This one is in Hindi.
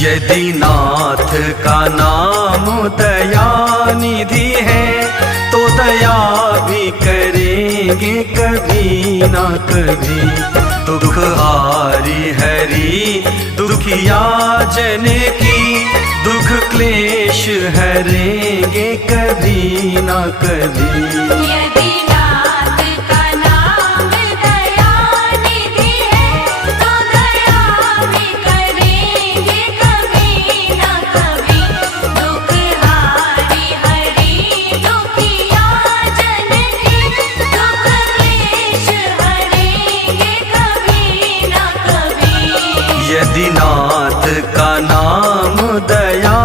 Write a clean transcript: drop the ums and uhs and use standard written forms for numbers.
यदि नाथ का नाम दयानिधि है तो दया भी करेंगे कभी ना कभी। दुख हारी हरि दुखिया जन की, दुख क्लेश हरेंगे कभी ना कभी। यदि नाथ का नाम दयानिधि है तो दया भी करेंगे कभी ना कभी। दुख हारी हरि दुखिया जन की, दुख क्लेश हरेंगे कभी ना कभी। यदि नाथ का नाम दया